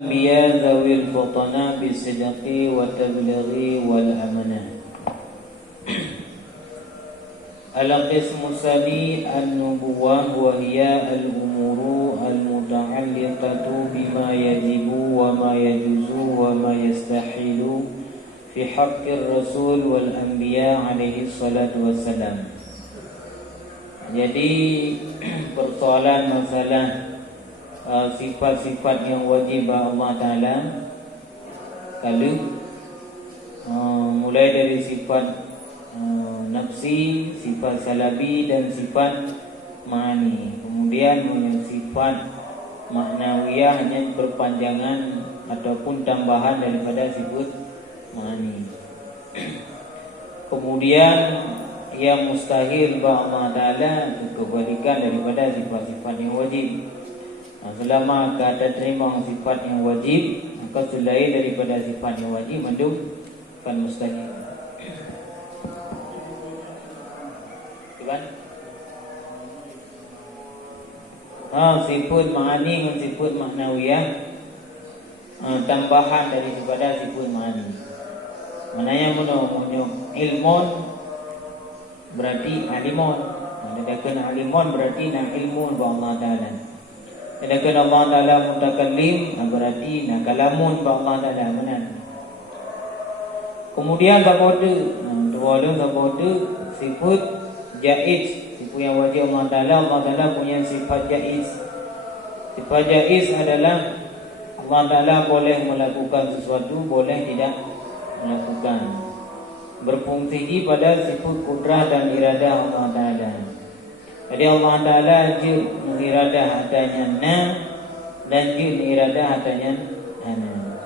Biya zawil futana bisidqi wa tablighi wal amanah. Al-qismu sani an-nubuwah wa hiya al-umuru al-muta'alliqatu bima yajibu wa ma yajuzu wa ma yastahilu fi haqqir rasul wal anbiya alaihi salatu wassalam. Jadi persoalan masalah sifat-sifat yang wajib Allah Ta'ala, kalau mulai dari sifat nafsi, sifat salabi dan sifat ma'ani. Kemudian sifat maknawiyah hanya perpanjangan ataupun tambahan daripada sifat ma'ani. Kemudian yang mustahil Allah Ta'ala kebalikan daripada sifat-sifat yang wajib. Selama kata terima sifat yang wajib, maka selain daripada sifat yang wajib mendudukan mustahil. Kan? Sifat ma'ani dan sifat maknawiyah tambahan daripada sifat ma'ani. Mananya ilmun berarti alimun. Adakah alimun berarti nak ilmu Allah Ta'ala. Adakah Allah Ta'ala mutakallim berarti nak kalamun Allah Ta'ala benar. Kemudian saboda sifat jaiz, sifat yang wajib Allah Ta'ala punya sifat jaiz. Sifat jaiz adalah Allah Ta'ala boleh melakukan sesuatu, boleh tidak melakukan. Berfungsi pada sifat kudrah dan iradah Allah Ta'ala. Jadi Allah Ta'ala jil iradah hatanya na dan jil iradah hatanya ana.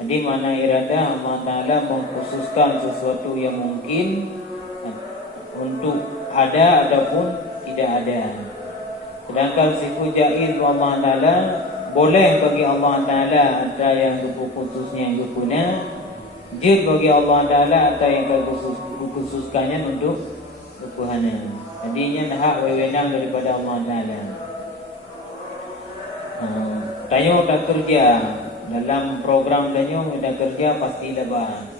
Jadi mana iradah Allah Ta'ala mengkhususkan sesuatu yang mungkin untuk ada ataupun tidak ada. Sedangkan sifat jaiz Allah Ta'ala boleh bagi Allah Ta'ala ada yang khususnya yang guna, jil bagi Allah Ta'ala ada yang khususkannya untuk kepuhanan. Jadinya hak wewenang daripada Allah Ta'ala. Tanya tak kerja dalam program tanya tak kerja pasti lebar.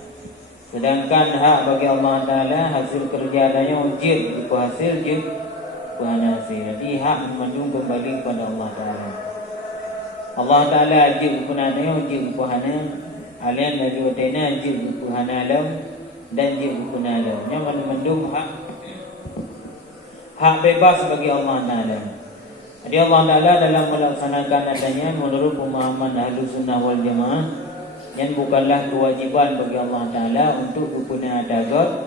Sedangkan hak bagi Allah Ta'ala hasil kerja tanya jid itu hasil jid bukan hasil. Jadi hak menung kembali kepada Allah Ta'ala. Allah Ta'ala jid bukannya jid bukannya alian lagi utena jid bukan alam dan jid bukan alam. Yang menung hak bebas bagi Allah Ta'ala. Jadi Allah Ta'ala dalam melaksanakan adanya menurut pemahaman Ahlus Sunnah wal Jamaah yang bukanlah kewajiban bagi Allah Ta'ala untuk berguna adagat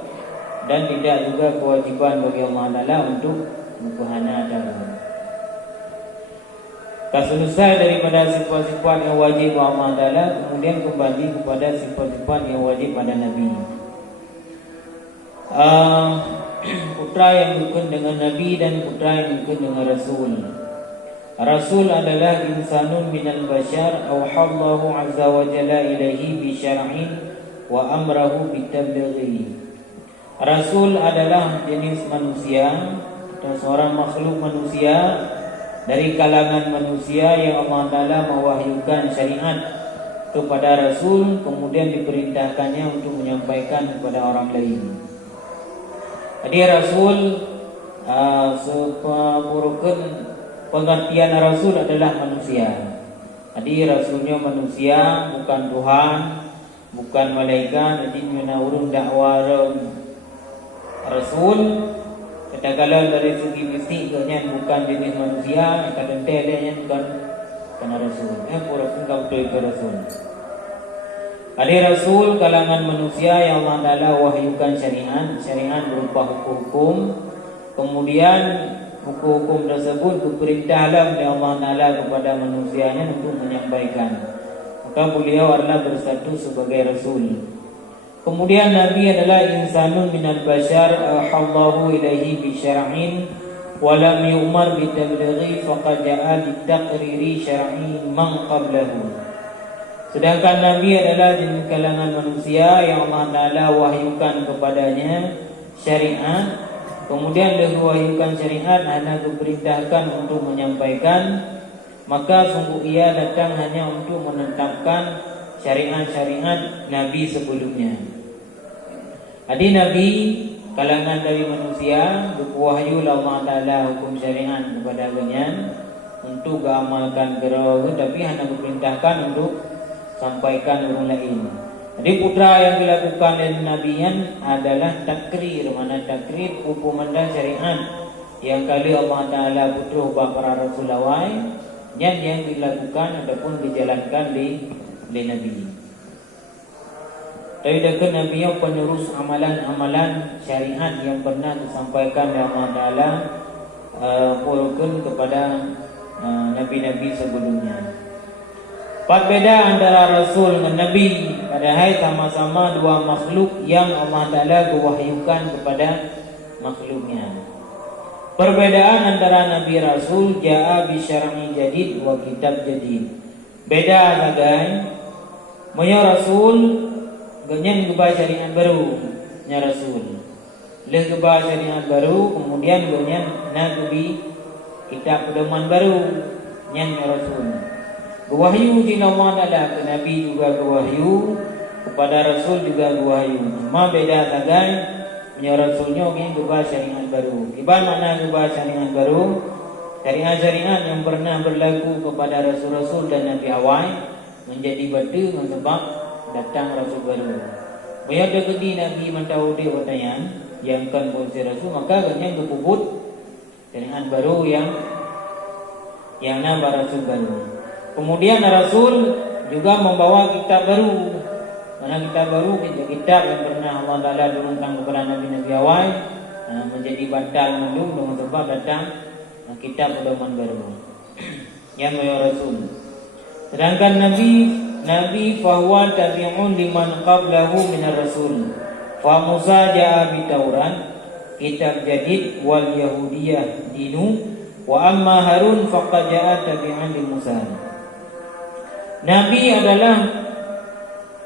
dan tidak juga kewajiban bagi Allah Ta'ala untuk berguna adagat. Tak selesai daripada sifat-sifat yang wajib Allah Ta'ala, kemudian kembali kepada sifat-sifat yang wajib pada Nabi. Putra yang rukun dengan Nabi dan putra yang rukun dengan Rasul. Rasul adalah insanun minal bashar awhallahu azza wa jalla ilaihi bi syar'in wa amrahu bi tablighi. Rasul adalah jenis manusia atau seorang makhluk manusia dari kalangan manusia yang Allah Ta'ala mewahyukan syariat kepada Rasul, kemudian diperintahkannya untuk menyampaikan kepada orang lain. Jadi Rasul sepurukan pengertian Rasul adalah manusia. Jadi Rasulnya manusia, bukan Tuhan, bukan malaikat. Jadi menurut dakwah Rasul, katakanlah dari segi mistiknya bukan jenis manusia, kadang telenya bukan Rasul. Purakan kau betul ke Rasul. Ada Rasul kalangan manusia yang Allah Ta'ala wahyukan syariat berupa hukum-hukum. Kemudian hukum-hukum tersebut diperintahlah oleh Allah Ta'ala kepada manusianya untuk menyampaikan. Maka beliau adalah bersatu sebagai Rasul. Kemudian Nabi adalah insanun minal bashar awhallahu ilaihi bi syar'in wa lam yu'mar bi tablighi faqad ja'a bi taqriri syar'i man qablahu. Sedangkan Nabi adalah jenis kalangan manusia yang Allah Ta'ala wahyukan kepadanya syariat. Kemudian diwahyukan syariat, anda diperintahkan untuk menyampaikan maka sungguh ia datang hanya untuk menetapkan syariat-syariat Nabi sebelumnya. Adi Nabi kalangan dari manusia berwahyu Allah Ta'ala hukum syariat kepada kalian untuk amalkan gerak, tapi hanya diperintahkan untuk sampaikan orang lain. Jadi putra yang dilakukan oleh Nabiyan adalah takrir. Mana takrir hukum dan syariat yang kali Allah Ta'ala putra para Rasulullah yang dilakukan ataupun dijalankan di Nabi. Tapi dekat Nabi yang penerus amalan-amalan syariat yang pernah disampaikan oleh Allah Ta'ala kepada Nabi-Nabi sebelumnya. Perbedaan antara Rasul dan Nabi, padahal sama-sama dua makhluk yang Allah Ta'ala wahyukan kepada makhluknya. Perbedaan antara Nabi Rasul ja'a bi syar'i jadid wa kitab jadid. Beda sagai moyo Rasul genyen gebah syariat baru nya Rasul. Le gebah syariat baru kemudian genyen nabi kitab pedoman baru nya Rasul. Wahyu di Allah Ta'ala ke Nabi juga wahyu, kepada Rasul juga wahyu. Cuma beda sagai nya Rasulnya genyen gebah syariat baru. Iban mana gebah syariat baru? Syariat-syariat yang pernah berlaku kepada Rasul-Rasul dan Nabi awal menjadi batu sebab datang Rasul baru. Bila dekati Nabi mentauhid watayan yang kan posisi Rasul, maka ganyan kepuput syariat baru yang nama Rasul baru. Kemudian Rasul juga membawa kitab baru. Karena kitab baru kitab yang pernah Allah Ta'ala turunkan kepada Nabi-Nabi awal menjadi batal mendung dengan sebab datang kitab pedoman baru yang melalui Rasul. Sedangkan Nabi fahuwa tabi'un liman qablahu minar Rasul. Fa Musa ja'a bi Taurat kitab jadid wal Yahudiyah dinu wa amma Harun faqad ja'a tabi'an li Musa. Nabi adalah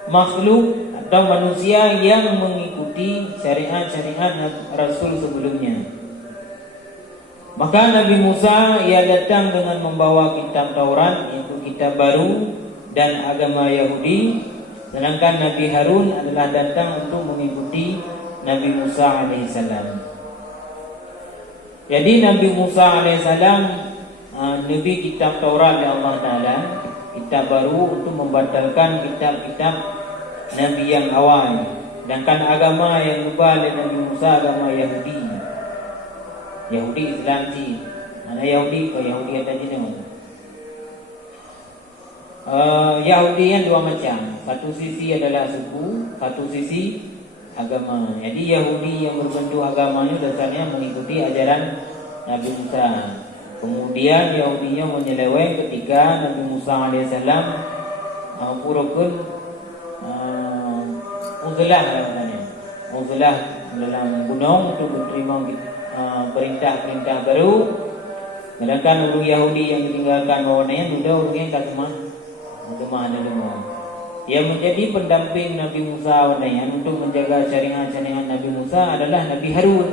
makhluk atau manusia yang mengikuti syariat-syariat Rasul sebelumnya. Maka Nabi Musa ia datang dengan membawa kitab Taurat, yaitu kitab baru dan agama Yahudi. Sedangkan Nabi Harun adalah datang untuk mengikuti Nabi Musa alaihissalam. Jadi Nabi Musa alaihissalam Nabi kitab Taurat dari Allah Ta'ala, kitab baru untuk membatalkan kitab-kitab Nabi yang awal. Sedangkan agama yang ubah oleh Nabi Musa agama Yahudi. Yahudi Islam si mana Yahudi ke Yahudi yang tadi ni Yahudi yang dua macam. Satu sisi adalah suku, satu sisi agama. Jadi Yahudi yang berbentuk agamanya dasarnya mengikuti ajaran Nabi Musa. Kemudian Yahudinya menyeleweng ketika Nabi Musa alaihissalam purukun uzlah katanya. Uzlah dalam gunung untuk menerima perintah-perintah baru. Sedangkan orang Yahudi yang ditinggalkan bawahnya sudah orang yang kasmah ada dulu. Yang menjadi pendamping Nabi Musa untuk menjaga syariat-syariat Nabi Musa adalah Nabi Harun.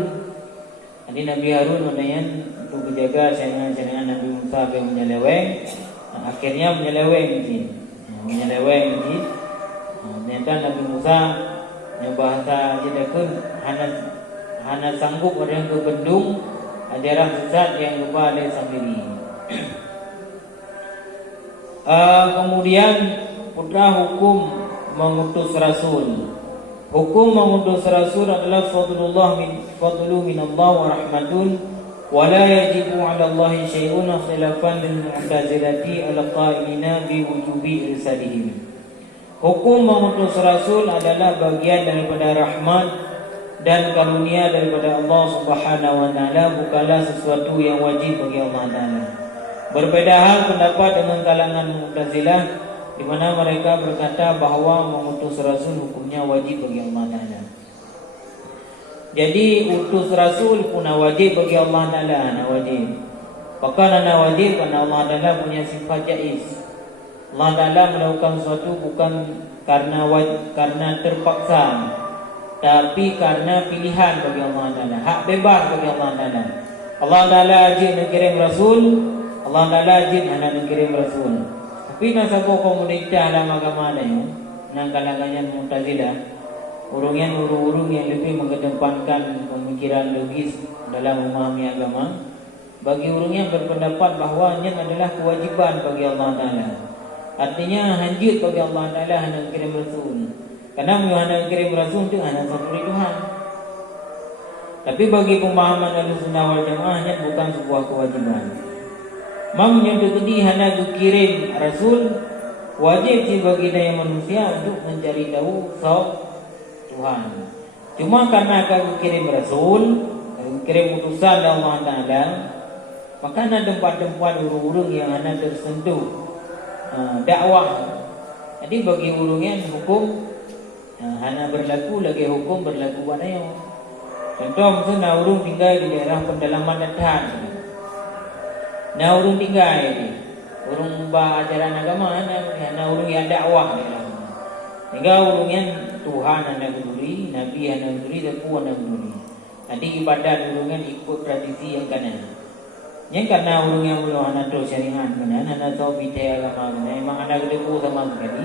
Jadi Nabi Harun untuk menjaga syariat-syariat Nabi Musa yang menyeleweng, akhirnya menyeleweng ini. Ternyata Nabi Musa yang bahasa Jedakun hanya sanggup orang ke bendung ajaran sesat yang lupa oleh sendiri. Kemudian putra hukum mengutus Rasul. Hukum mengutus Rasul adalah fadlu minallah wa rahmatun wa la yajibu 'ala Allah syai'un khilafan lil mu'tazilati al-qailina bi wujubi irsalihim. Hukum mengutus Rasul adalah bagian daripada rahmat dan karunia daripada Allah Subhanahu wa taala, bukanlah sesuatu yang wajib bagi Allah Taala. Berbeda hal pendapat dengan kalangan Mu'tazilah di mana mereka berkata bahawa mengutus Rasul hukumnya wajib bagi Allah Taala. Jadi utus Rasul pun wajib bagi Allah Taala, wajib. Bahkan wajib karena Allah Taala punya sifat jaiz. Allah Taala melakukan sesuatu bukan karena terpaksa, tapi karena pilihan bagi Allah Ta'ala, hak bebas bagi Allah Ta'ala. Allah Ta'ala ajak nak kirim Rasul, Allah Ta'ala jin hana kirim rasul. Tapi nasabo komunitas dalam agama lain, nang kalangan Mu'tazilah, urung yang lebih mengedepankan pemikiran logis dalam memahami agama. Bagi urung yang berpendapat bahawa ini adalah kewajiban bagi Allah Ta'ala. Artinya hanjit bagi Allah Ta'ala hana kirim rasul. Karena hana kirim rasul itu hana satu Tuhan. Tapi bagi pemahaman Ahlussunnah wal Jamaah ini bukan sebuah kewajiban. Mamnya dekedi hana kirim rasul, wajib sih bagi daya manusia untuk mencari tahu Tuhan. Cuma karena akan kirim rasul, kirim utusan Allah Ta'ala, maka ada tempat-tempat urung-urung yang hana tersentuh dakwah. Jadi bagi urungnya hukum hana berlaku lagi hukum berlaku padanya. Contoh misalnya urung tinggal di daerah pendalaman datan. Nah urung tinggal ini, urung bah ajaran agama, hana urung yang dakwah ni lah. Hingga urungnya Tuhan hana peduli, Nabi hana peduli, Zaku hana peduli. Jadi ibadat urungnya ikut tradisi yang kanan. Yang karena urung yang belum hana tahu syariat kanan, hana tahu bidai agama kanan, memang ada kedepu sama sekali.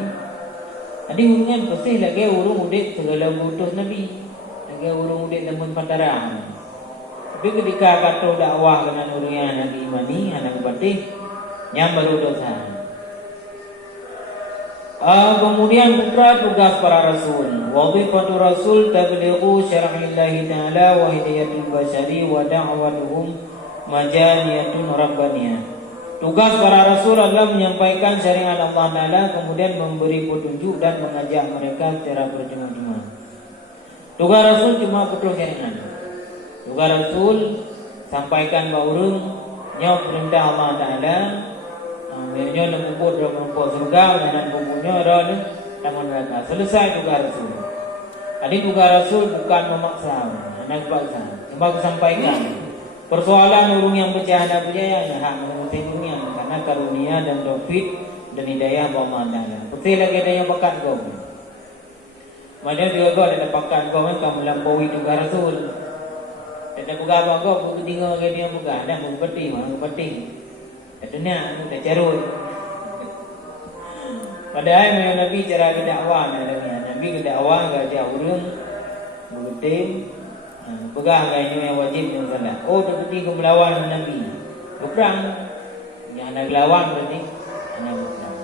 Jadi urungnya pasti lagi urung udik segala butuh Nabi, lagi urung udik teman pantaran. Tapi ketika kata dakwah dengan urungnya anak imani, anak batih, yang baru dosa. Kemudian putra tugas para rasul. Wadhifatu rasul tablighu syar'illahi ta'ala wa hidayatul bashari wa da'watuhum majaniyatun rabbaniyah. Tugas para rasul adalah menyampaikan syariat Allah Ta'ala, kemudian memberi petunjuk dan mengajak mereka secara berjemaah-jemaah. Tugas rasul cuma betul syariat. Tugas rasul sampaikan baurung nyaw perintah Allah Ta'ala, nyaw nempur surga dan bukunya ada taman neraka. Selesai tugas rasul. Jadi tugas rasul bukan memaksa, hanya paksa, cuma sampaikan. Persoalan urung yang pecah dan berjaya hak mengutin dunia karena karunia dan taufik dan hidayah Allah Ta'ala. Pasti lagi ada yang bakat kau. Mana dia kau ada bakat kau kan kamu melampaui tugas rasul. Ada buka apa kau buku tinggal ke dia buka, ada buku peti, mana peti. Katanya dah carut. Padahal memang Nabi cara berdakwah Nabi berdakwah gajah urung bertim pegang kainnya yang wajib yang salah. Oh berarti kau melawan Nabi berperang. Yang anak lawan berarti anak berperang.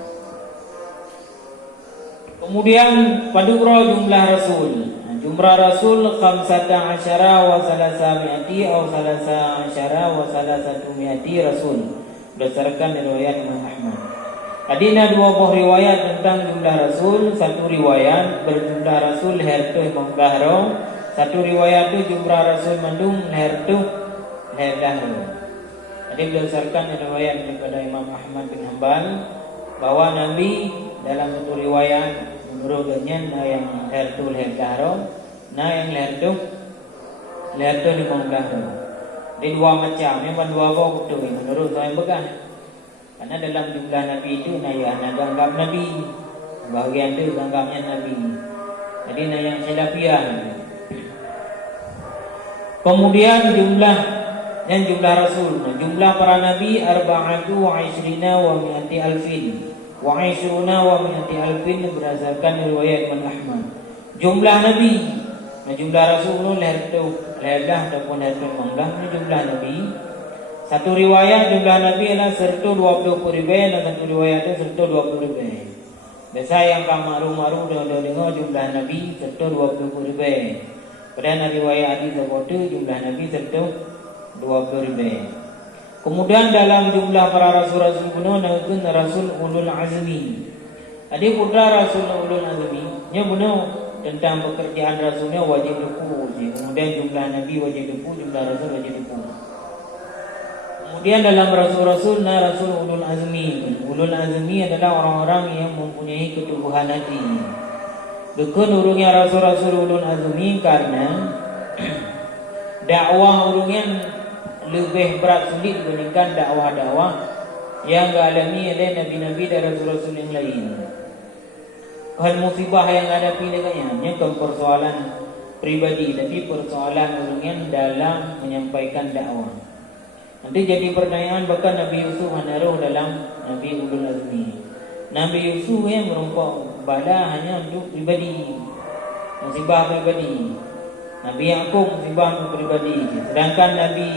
Kemudian padura jumlah rasul. Jumlah rasul 15 wa 300 atau 13 wa 300 rasul berdasarkan riwayat Imam Ahmad. Adina dua buah riwayat tentang jumlah rasul. Satu riwayat berjumlah rasul hertu Imam Dahro. Satu riwayat itu jumlah rasul mandung hertu Dahro. Jadi berdasarkan riwayat daripada Imam Ahmad bin Hanbal bahwa Nabi dalam satu riwayat menurutnya yang hertu Dahro, yang hertu Imam Dahro. Di dua macam, memang dua buah betul menurut saya began. Karena dalam jumlah Nabi itu yang anggap Nabi, bahagian itu anggapnya Nabi. Jadi yang khilafiyah. Kemudian jumlah rasul. Jumlah para nabi 24 wa 100 alfin. Wa 20 wa 100 alfin berdasarkan riwayat Imam Ahmad. Jumlah nabi, jumlah rasul ledah ataupun hertu manglah jumlah nabi. Satu riwayat jumlah nabi adalah 120 ribu dan satu riwayat itu 120 ribu. Biasa yang kamaru-maru dengar jumlah nabi 120 ribu. Pada riwayat hadis itu jumlah nabi 120 ribu. Kemudian dalam jumlah para rasul-rasul kuno naikun rasul ulul azmi. Jadi putra rasul ulul azmi, nya bunuh tentang pekerjaan rasulnya wajib duku. Kemudian jumlah nabi wajib duku, jumlah rasul wajib duku. Kemudian dalam rasul-rasul rasul ulul azmi. Ulul azmi adalah orang-orang yang mempunyai ketubuhan hati. Bukan urungnya rasul-rasul ulul azmi karena dakwah urungnya lebih berat sulit dibandingkan dakwah-dakwah yang dialami oleh nabi-nabi dan rasul-rasul yang lain. Hal musibah yang hadapi dengannya bukan persoalan pribadi, tapi persoalan urungnya dalam menyampaikan dakwah. Nanti jadi pertanyaan, bahkan Nabi Yusuf menaruh dalam Nabi Ulul Azmi. Nabi Yusuf yang merokok bala hanya untuk pribadi, musibah pribadi. Nabi Yaqub musibah untuk pribadi. Sedangkan Nabi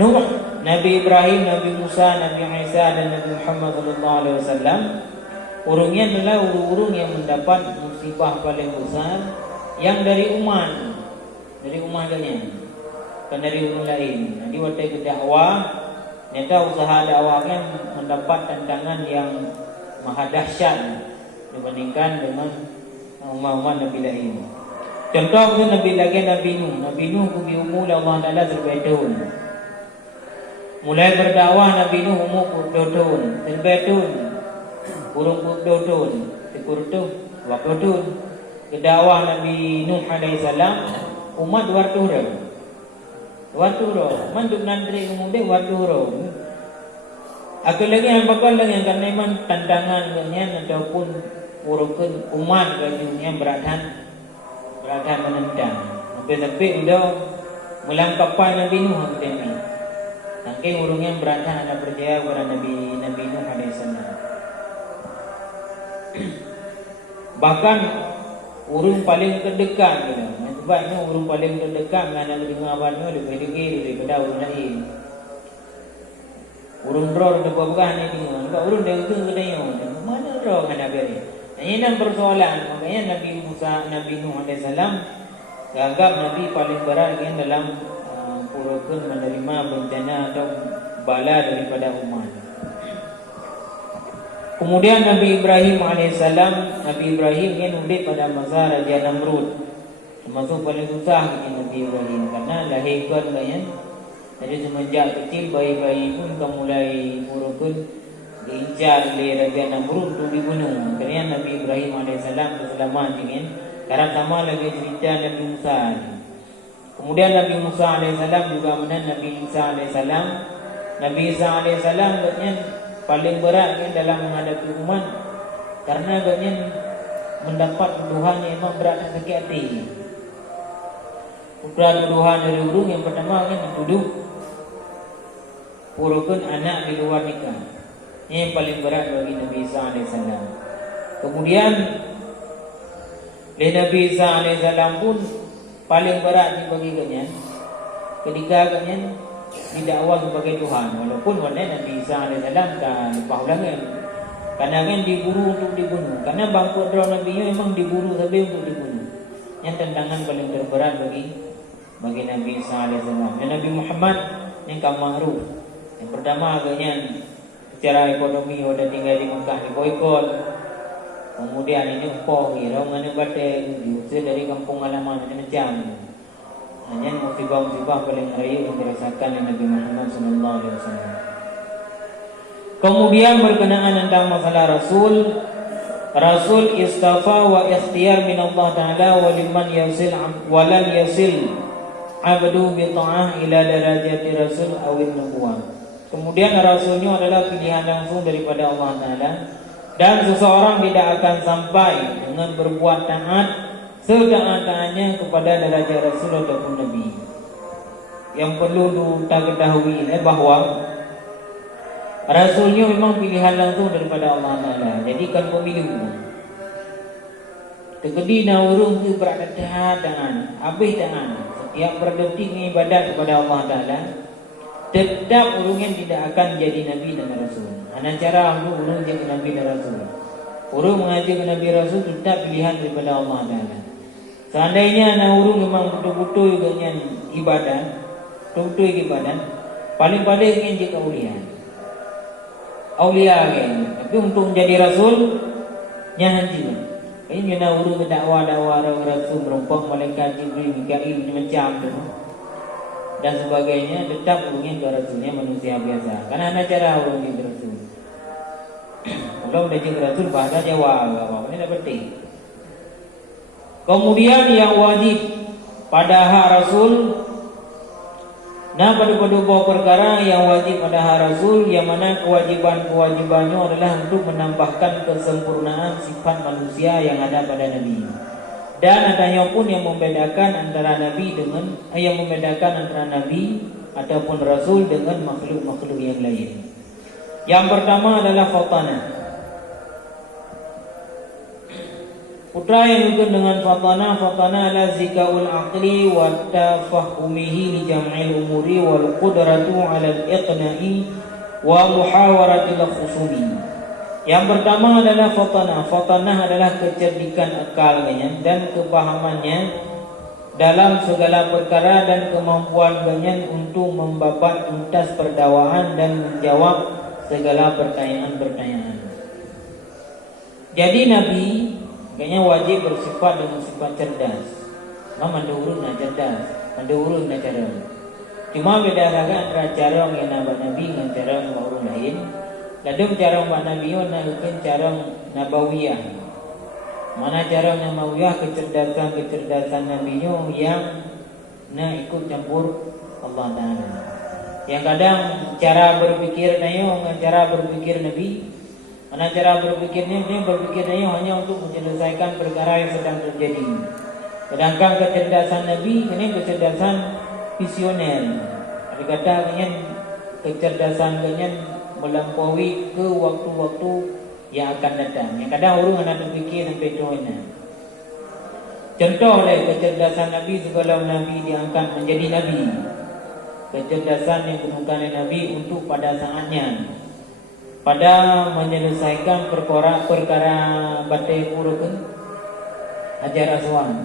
Nuh, Nabi Ibrahim, Nabi Musa, Nabi Isa dan Nabi Muhammad SAW, urungnya adalah urung-urung yang mendapat musibah paling besar yang dari umat, bukan dari orang lain. Jadi waktu itu dakwah, ternyata usaha dakwahnya mendapat tantangan yang maha dahsyat dibandingkan dengan umat-umat Nabi lain. Contoh itu Nabi lagi Nabi Nuh. Nabi Nuh pergi umur Allah Taala 10 tahun. Mulai berdakwah Nabi Nuh umur 20 tahun, 10 tahun, urung 20 tahun, sekurtu 20 tahun. Kedakwah Nabi Nuh alaihissalam umat 200 tahun. Manduk nantri kemudian waduh. Aku lagi yang bakal yang karena memang tantangan kalian ataupun urukan umat bajunya beratan menentang. Sampai udah melangkapai Nabi Nuh ini. Saking urungnya beratan ada percaya kepada Nabi Nuh alaihissalam. Bahkan urung paling terdekat gitu. Sebabnya urung paling terdekat dengan Nabi Muhammad lebih tinggi daripada urung lain. Urung roh ada bukan ini. Sebab urung dia itu kedai mana roh kan Nabi ni. Ini enam persoalan. Makanya Nabi Musa, Nabi Nuh alaihissalam anggap Nabi paling berat dalam purukun menerima bencana atau bala daripada umat. Kemudian Nabi Ibrahim alaihissalam, Nabi Ibrahim yang hidup pada masa Raja Namrud. Termasuk paling susah Nabi Ibrahim karena lahirkan kan. Jadi semenjak kecil bayi-bayi pun dah mulai purukun diincar oleh Raja Namrud untuk dibunuh. Kerana Nabi Ibrahim alaihissalam berselamat dengan karena sama lagi cerita Nabi Musa. Kemudian Nabi Musa alaihissalam juga menang Nabi Isa alaihissalam. Nabi Isa alaihissalam katanya paling berat kan dalam menghadapi umat karena katanya mendapat tuduhan yang memang berat dan sakit hati. Tuduhan dari urung yang pertama kan dituduh purukun anak di luar nikah. Ini yang paling berat bagi Nabi Isa alaihissalam. Kemudian Nabi Isa alaihissalam pun paling berat bagi kalian ketika kalian didakwa sebagai Tuhan. Walaupun Nabi Isa alaihissalam dah lepas ulangan karena kan diburu untuk dibunuh. Karena bangkut roh Nabi memang diburu sampai untuk dibunuh. Yang tantangan paling terberat bagi Nabi Isa alaihissalam. Dan Nabi Muhammad yang ma'ruf. Yang pertama agaknya secara ekonomi sudah tinggal di Mekah di boikot. Kemudian ini upah kira mana batai diusir dari kampung halaman macam-macam. Hanya musibah-musibah paling raya yang dirasakan oleh Nabi Muhammad SAW. Kemudian berkenaan tentang masalah Rasul istafa wa ikhtiyar min Allah Ta'ala wa liman yasil wa lam yasil abdu bi ta'ah ila darajati rasul awin nubuwah. Kemudian Rasulnya adalah pilihan langsung daripada Allah Ta'ala. Dan seseorang tidak akan sampai dengan berbuat taat setaat-taatnya kepada derajat Rasul ataupun Nabi. Yang perlu kita ketahui bahawa Rasulnya memang pilihan langsung daripada Allah Ta'ala. Jadikan pemilu. Tegedi naurung itu berada taat, habis taat. Setiap berdetik ibadat kepada Allah Ta'ala, tetap urungnya tidak akan jadi Nabi dan Rasul. Hanya cara urung jadi Nabi dan Rasul. Urung mengaji ke Nabi Rasul tetap pilihan daripada Allah Ta'ala. Seandainya anak urung memang betul-betul dengan ibadat, paling-paling ingin jadi Aulia kan. Tapi untuk menjadi Rasul, nyahanji. Ini anak urung dakwah Rasul merumpok malaikat Jibril, Mikail macam tu. Dan sebagainya, tetap urungnya ke Rasulnya manusia biasa. Karena ada cara urung jadi Rasul. Kalau udah jadi Rasul bahasa Jawa, ini dah penting. Kemudian yang wajib pada hak Rasul, nah pada dua perkara yang wajib pada hak Rasul, yang mana kewajibannya adalah untuk menambahkan kesempurnaan sifat manusia yang ada pada Nabi. Dan adanya pun yang membedakan antara Nabi ataupun Rasul dengan makhluk-makhluk yang lain. Yang pertama adalah fatana. Putra yang ikut dengan fatana adalah zikaul aqli wa tafahumihi li jam'il umuri wal qudratu 'ala al-iqna'i wa muhawaratil khusumi. Yang pertama adalah fatana. Fatana adalah kecerdikan akalnya dan kepahamannya dalam segala perkara dan kemampuannya untuk membabat tuntas perdakwaan dan menjawab segala pertanyaan-pertanyaan. Jadi Nabi kayaknya wajib bersifat dengan sifat cerdas. Manda urut nak cerdas, manda urut nak cara. Cuma beda raga antara cara mengenal Nabi dengan cara mengenal orang lain. Lalu cara mengenal Nabi nak bukan cara nabawiyah. Mana cara nabawiyah kecerdasan Nabi yang nak ikut campur Allah Taala. Yang kadang cara berpikir Nabi dengan cara berpikir Nabi. Mana cara berpikirnya, dia berpikirnya hanya untuk menyelesaikan perkara yang sedang terjadi. Sedangkan kecerdasan Nabi ini kecerdasan visioner. Ada kata kecerdasan melampaui ke waktu-waktu yang akan datang. Yang kadang orang nak berfikir sampai tu mana. Contoh kecerdasan Nabi sebelum Nabi diangkat menjadi Nabi. Kecerdasan yang digunakan Nabi untuk pada saatnya. Pada menyelesaikan perkara batai kurukan Hajar Aswan.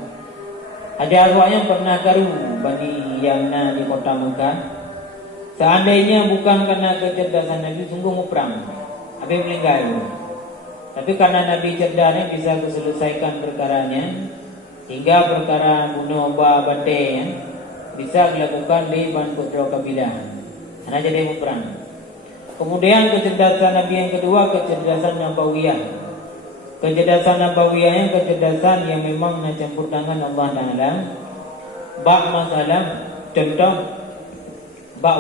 Hajar Aswan yang pernah karu bagi yang di kota Mekah. Seandainya bukan karena kecerdasan Nabi, sungguh muprang habis meninggal. Tapi karena Nabi cerdasnya bisa diselesaikan perkaranya, hingga perkara bunuh batai bisa dilakukan di Banputro Kabilah. Karena jadi muprang. Kemudian kecerdasan Nabi yang kedua, kecerdasan Nabawiyah. Kecerdasan Nabawiyah yang kecerdasan yang memang nak campur tangan Allah Taala. Bak masalah contoh bak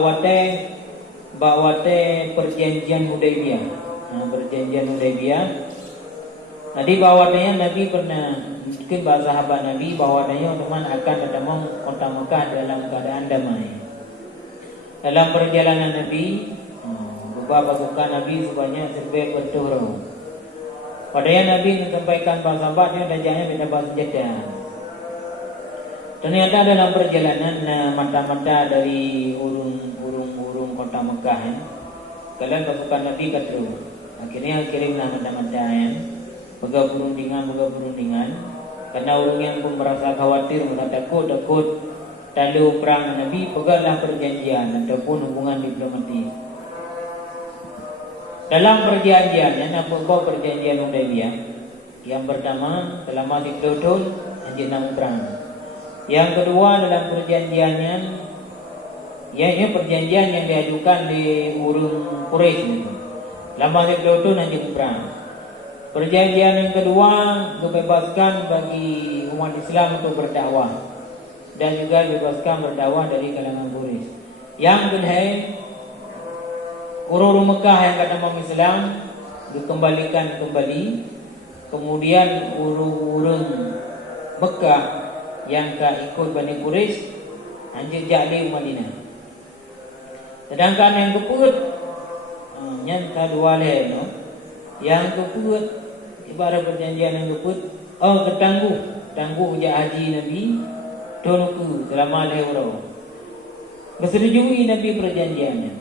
wate perjanjian Hudaibiyah. Perjanjian Hudaibiyah. Tadi bahawanya Nabi pernah mungkin bahasa sahabat Nabi bahawanya teman akan datang kota Mekah dalam keadaan damai. Dalam perjalanan Nabi pasukan Nabi sebanyak 1,000 orang. Padahal Nabi menyampaikan para sahabatnya dajahnya mendapat senjata. Ternyata dalam perjalanan mata-mata dari urung kota Mekah kalian pasukan Nabi kata akhirnya kirimlah mata-mata pegang perundingan karena orang yang pun merasa khawatir, merasa takut lalu perang Nabi peganglah perjanjian ataupun hubungan diplomatik. Dalam perjanjiannya, apa perjanjian Hudaibiyah? Yang pertama, selama 10 tahun anjing nak perang. Yang kedua dalam perjanjiannya, iaitu perjanjian yang diajukan di urung Quraisy. Selama 10 tahun anjing perang. Perjanjian yang kedua membebaskan bagi umat Islam untuk berdakwah dan juga bebaskan berdakwah dari kalangan Quraisy. Yang kedua, urung Mekah yang kata Imam Islam dikembalikan kembali. Kemudian urung Mekah yang ikut Bani Quraisy anjir jadi Madinah. Sedangkan yang keput yang kedua yang keput ibarat perjanjian yang keput tangguh haji Nabi donuku selama 2 tahun. Bersetujui Nabi perjanjiannya.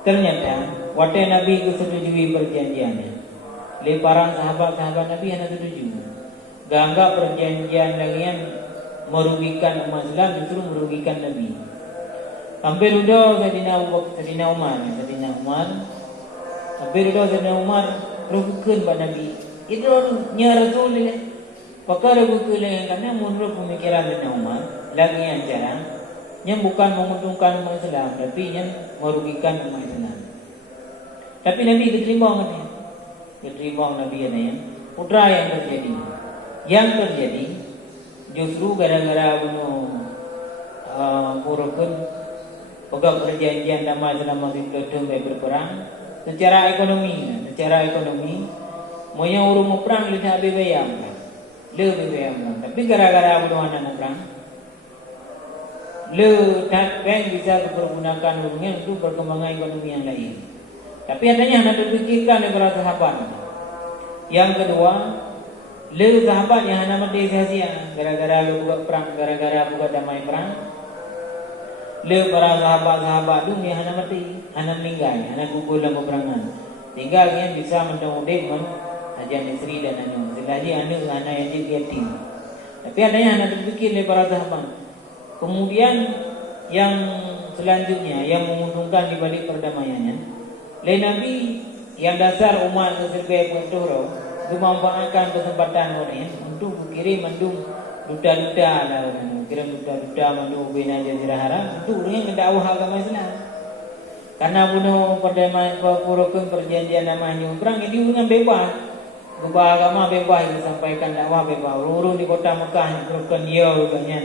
Ternyata waktu Nabi kesetujui perjanjiannya, oleh para sahabat-sahabat Nabi yang setuju. Gak perjanjian lagi yang merugikan umat Islam, justru merugikan Nabi. Hampir udah Sayyidina Umar, hampir udah Sayyidina Umar rugikan pada Nabi. Itu nya Rasul ni, pakar rugikan karena menurut pemikiran Sayyidina Umar lagi yang jarang. Yang bukan menguntungkan umat Islam, tapi yang merugikan umat Islam. Tapi Nabi keterima Nabi yang putra yang terjadi justru gara-gara bunuh Murukun pegang perjanjian damai selama 10 tahun berperang. Secara ekonomi monya urung perang lebih bayam. Tapi gara-gara bunuh anak perang Le dat bank bisa dipergunakan urungnya untuk perkembangan ekonomi yang lain. Tapi adanya hendak dipikirkan oleh para sahabat. Yang kedua, le sahabat yang hendak mati sia-sia gara-gara le buat perang, gara-gara buat damai perang. Le para sahabat-sahabat tu yang hendak mati, hendak meninggal, hendak gugur dalam peperangan. Tinggal yang bisa mendong-dong men ajan isteri dan anak. Selagi anak yang jadi yatim. Tapi adanya hendak dipikir oleh para sahabat. Kemudian yang selanjutnya yang menguntungkan di balik perdamaiannya, lain Nabi yang dasar umat sebagai pentura memanfaatkan kesempatan ini untuk kirim mandung duta-duta lah, kirim duta-duta mandung bina Jazirah Arab untuk orang yang mendakwah agama Islam. Karena bunuh perdamaian perkurukan perjanjian namanya perang ini dengan bebas, ubah agama bebas disampaikan dakwah bebas. Urus di kota Mekah perkurukan dia rupanya.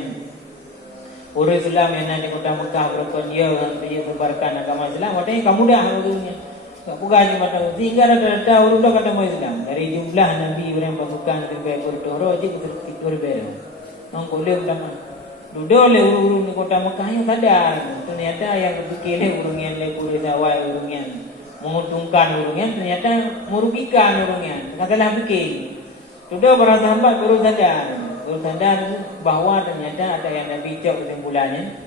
Urus Islam yang ada di kota Mekah berkon dia yang sebarkan agama Islam, maknanya kamu dah urusnya. Tak pugas cuma tahu. Sehingga ada urus dah kata Islam. Dari jumlah Nabi yang pasukan sampai berdoro je berbeda. Nang boleh utama. Duduk le urus di kota Mekah yang sadar. Ternyata yang berfikir urungan le urus awal urungan menguntungkan urungan ternyata merugikan urungan. Katalah fikir. Duduk para sahabat baru sadar. Sadar bahawa ternyata ada yang Nabi cakap kesimpulannya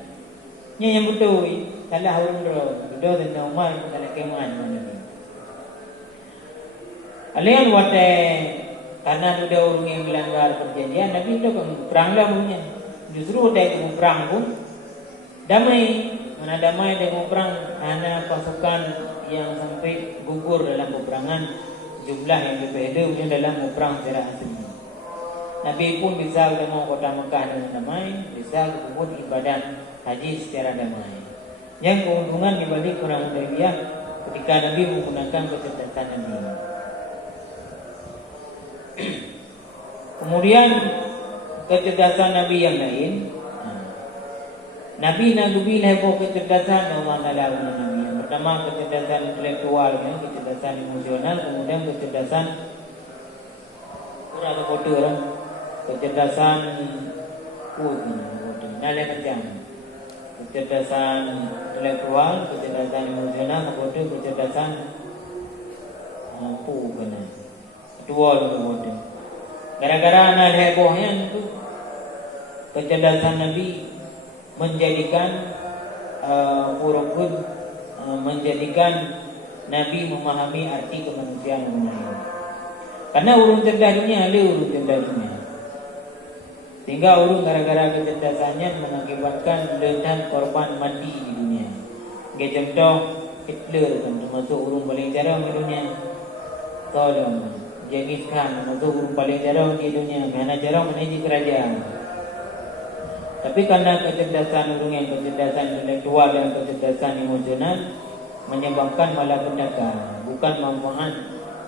yang betul salah urun betul tentang Umar salah keman Nabi alian wate karena sudah urung yang melanggar perjanjian Nabi itu perang lah punya justru ada perang pun damai mana damai dengan perang hanya pasukan yang sampai gugur dalam peperangan jumlah yang berbeda dalam perang secara asli. Nabi pun bisa bertemu kota Mekah dengan damai, bisa berkumpul ibadat haji secara damai. Yang keuntungan dibalik perang Hudaybiyah ketika Nabi menggunakan kecerdasan Nabi. Kemudian kecerdasan Nabi yang lain, Nabi Nabi heboh kecerdasan Allah Taala Nabi. Yang pertama kecerdasan intelektual, kecerdasan emosional, kemudian kecerdasan kurang bodoh orang. Kecerdasan lain macam kecerdasan intelektual, kecerdasan emosional, kemudian kecerdasan mampu kena dua kemudian. Gara-gara anak hebohnya itu kecerdasan Nabi menjadikan menjadikan Nabi memahami arti kemanusiaan dunia. Karena urun cerdas dunia ada urun cerdas dunia. Sehingga urung gara-gara kecerdasannya mengakibatkan letan korban mati di dunia. Kayak contoh Hitler kan termasuk urung paling jarang di dunia. Tolong Genghis Khan termasuk urung paling jarang di dunia. Karena jarang menuju kerajaan. Tapi karena kecerdasan urung yang kecerdasan intelektual dan kecerdasan emosional menyebabkan malapetaka, bukan manfaat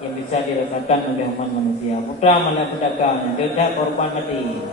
yang bisa dirasakan oleh umat manusia. Putra malapetaka, letak korban mati.